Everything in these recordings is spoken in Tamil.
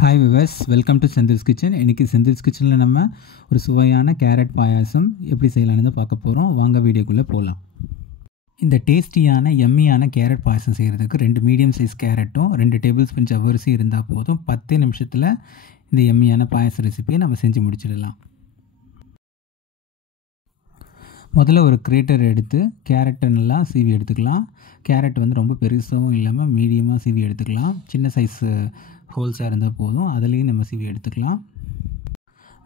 Hi viewers, welcome to Senthil's kitchen. இன்றைக்கி செந்தில்ஸ் கிச்சனில் நம்ம ஒரு சுவையான கேரட் பாயாசம் எப்படி செய்யலான்னு பார்க்க போகிறோம். வாங்க வீடியோக்குள்ளே போகலாம். இந்த டேஸ்டியான எம்மியான கேரட் பாயாசம் செய்கிறதுக்கு 2 மீடியம் சைஸ் கேரட்டும் 2 டேபிள் ஸ்பூன் ஜவ்வரிசி இருந்தால் போதும். 10 நிமிஷத்தில் இந்த எம்மியான பாயாச ரெசிபியை நம்ம செஞ்சு முடிச்சிடலாம். முதல்ல ஒரு கிரேட்டர் எடுத்து கேரட்டை நல்லா சீவி எடுத்துக்கலாம். கேரட் வந்து ரொம்ப பெருசாகவும் இல்லாமல் மீடியமாக சீவி எடுத்துக்கலாம். சின்ன சைஸ் ஹோல்ஸாக இருந்தால் போதும், அதுலேயும் நம்ம சீவி எடுத்துக்கலாம்.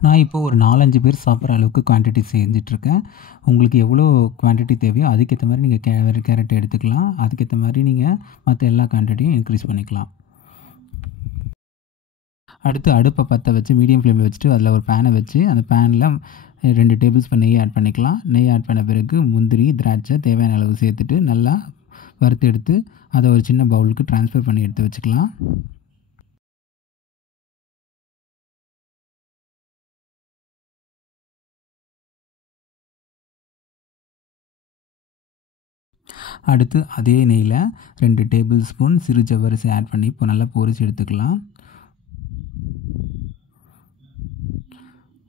நான் இப்போது ஒரு 4-5 பேர் சாப்பிட்ற அளவுக்கு குவான்டிட்டி செஞ்சிட்ருக்கேன். உங்களுக்கு எவ்வளோ குவான்டிட்டி தேவையோ அதுக்கேற்ற மாதிரி நீங்கள் கேரட்டை எடுத்துக்கலாம். அதுக்கேற்ற மாதிரி நீங்கள் மற்ற எல்லா குவான்டிட்டியும் இன்க்ரீஸ் பண்ணிக்கலாம். அடுத்து அடுப்பை பற்ற வச்சு மீடியம் ஃப்ளேமில் வச்சுட்டு அதில் ஒரு பேனை வச்சு அந்த பேனில் 2 டேபிள் ஸ்பூன் நெய் ஆட் பண்ணிக்கலாம். நெய் ஆட் பண்ண பிறகு முந்திரி, திராட்சை தேவையான அளவு சேர்த்துட்டு நல்லா வறுத்து எடுத்து அதை ஒரு சின்ன பவுலுக்கு ட்ரான்ஸ்ஃபர் பண்ணி எடுத்து வச்சுக்கலாம். அடுத்து அதே நெய்யில் 2 டேபிள் ஸ்பூன் சிறு ஜவ்வரிசி ஆட் பண்ணி இப்போ நல்லா பொரிச்சு எடுத்துக்கலாம்.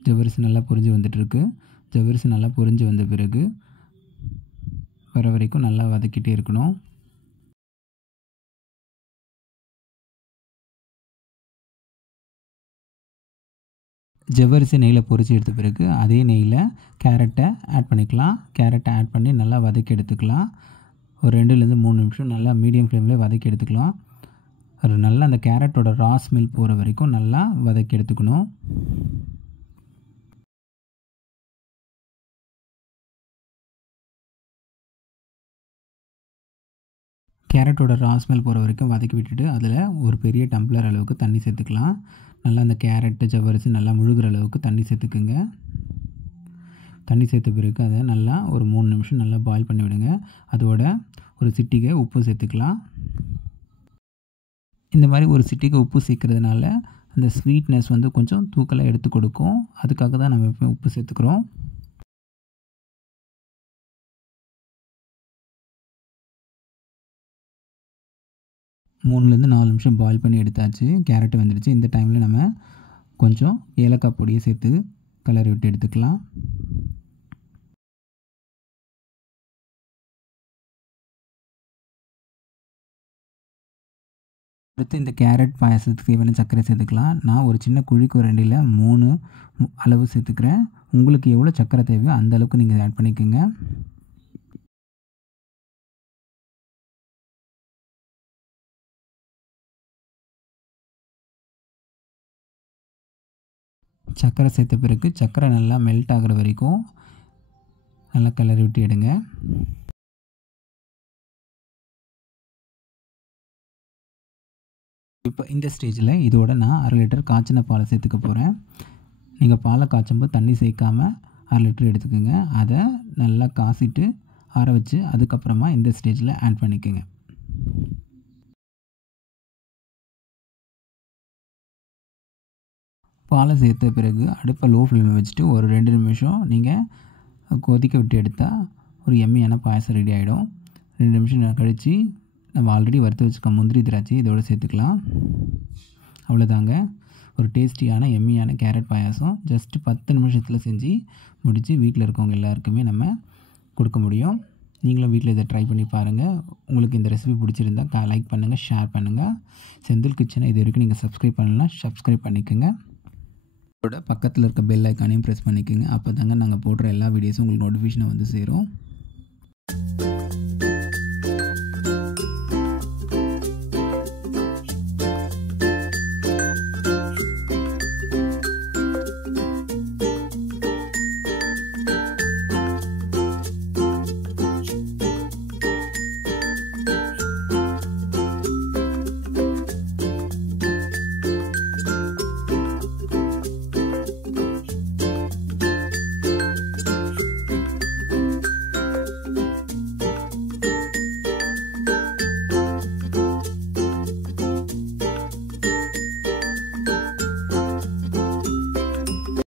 ஜவ்வரிசி நல்லா பொரிஞ்சு வந்துட்டுருக்கு. ஜவ்வரிசி நல்லா பொரிஞ்சு வந்த பிறகு வர வரைக்கும் நல்லா வதக்கிட்டே இருக்கணும். ஜவ்வரிசி நெய்யில் பொரிச்சு எடுத்த பிறகு அதே நெய்யில் கேரட்டை ஆட் பண்ணிக்கலாம். கேரட்டை ஆட் பண்ணி நல்லா வதக்கி எடுத்துக்கலாம். ஒரு 2-3 நிமிஷம் நல்லா மீடியம் ஃப்ளேமில் வதக்கி எடுத்துக்கலாம். ஒரு நல்லா அந்த கேரட்டோட ரா ஸ்மெல் போகிற வரைக்கும் நல்லா வதக்கி எடுத்துக்கணும். கேரட்டோட ரா ஸ்மெல் போகிற வரைக்கும் வதக்கி விட்டுட்டு அதில் ஒரு பெரிய டம்ளர் அளவுக்கு தண்ணி சேர்த்துக்கலாம். நல்லா அந்த கேரட்டு ஜவ்வரிசி நல்லா முழுகிற அளவுக்கு தண்ணி சேர்த்துக்குங்க. தண்ணி சேர்த்த பிறகு அதை நல்லா ஒரு 3 நிமிஷம் நல்லா பாயில் பண்ணி விடுங்க. அதோட ஒரு சிட்டிகை உப்பு சேர்த்துக்கலாம். இந்த மாதிரி ஒரு சிட்டிகை உப்பு சேர்க்கறதுனால அந்த ஸ்வீட்னஸ் வந்து கொஞ்சம் தூக்கலாக எடுத்து கொடுக்கும். அதுக்காக தான் நம்ம எப்போ உப்பு சேர்த்துக்கிறோம். மூணுலேருந்து 4 நிமிஷம் பாயில் பண்ணி எடுத்தாச்சு. கேரட்டு வந்துடுச்சு. இந்த டைமில் நம்ம கொஞ்சம் ஏலக்காய் பொடியை சேர்த்து கலரி விட்டு எடுத்துக்கலாம். அடுத்து இந்த கேரட் பாயாசத்துக்கு தேவையான சர்க்கரை சேர்த்துக்கலாம். நான் ஒரு சின்ன குழிக்கரண்டியில் 3 அளவு சேர்த்துக்கிறேன். உங்களுக்கு எவ்வளோ சர்க்கரை தேவையோ அந்த அளவுக்கு நீங்கள் ஆட் பண்ணிக்கோங்க. சர்க்கரை சேர்த்த பிறகு சர்க்கரை நல்லா மெல்ட் ஆகிற வரைக்கும் நல்லா கிளறி விட்டு எடுங்க. இப்போ இந்த ஸ்டேஜில் இதோட நான் 1/2 லிட்டர் காய்ச்சின பாலை சேர்த்துக்க போகிறேன். நீங்கள் பாலை காய்ச்சும்போது தண்ணி சேர்க்காமல் 1/2 லிட்டர் எடுத்துக்கோங்க. அதை நல்லா காசிட்டு ஆற வச்சு அதுக்கப்புறமா இந்த ஸ்டேஜில் ஆட் பண்ணிக்கோங்க. பாலை சேர்த்த பிறகு அடுப்பை லோ ஃப்ளேமில் வச்சுட்டு ஒரு 2 நிமிஷம் நீங்கள் கொதிக்க விட்டு எடுத்தால் ஒரு எம்மியான பாயாசம் ரெடி ஆகிடும். 2 நிமிஷம் கழித்து நம்ம ஆல்ரெடி வறுத்து வச்சுக்க முந்திரி திராட்சை இதோடு சேர்த்துக்கலாம். அவ்வளோதாங்க, ஒரு டேஸ்டியான எம்மியான கேரட் பாயாசம் ஜஸ்ட் 10 நிமிஷத்தில் செஞ்சு முடித்து வீட்டில் இருக்கவங்க எல்லாருக்குமே நம்ம கொடுக்க முடியும். நீங்களும் வீட்டில் இதை ட்ரை பண்ணி பாருங்கள். உங்களுக்கு இந்த ரெசிபி பிடிச்சிருந்தா லைக் பண்ணுங்கள், ஷேர் பண்ணுங்கள். செந்தில் கிச்சனை இது வரைக்கும் நீங்கள் சப்ஸ்கிரைப் பண்ணலாம், சப்ஸ்கிரைப் பண்ணிக்கோங்க. அதோட பக்கத்தில் இருக்க பெல் ஐக்கானையும் ப்ரெஸ் பண்ணிக்கோங்க. அப்போ தாங்க நாங்கள் போடுற எல்லா வீடியோஸும் உங்களுக்கு நோட்டிஃபிகேஷனை வந்து சேரும்.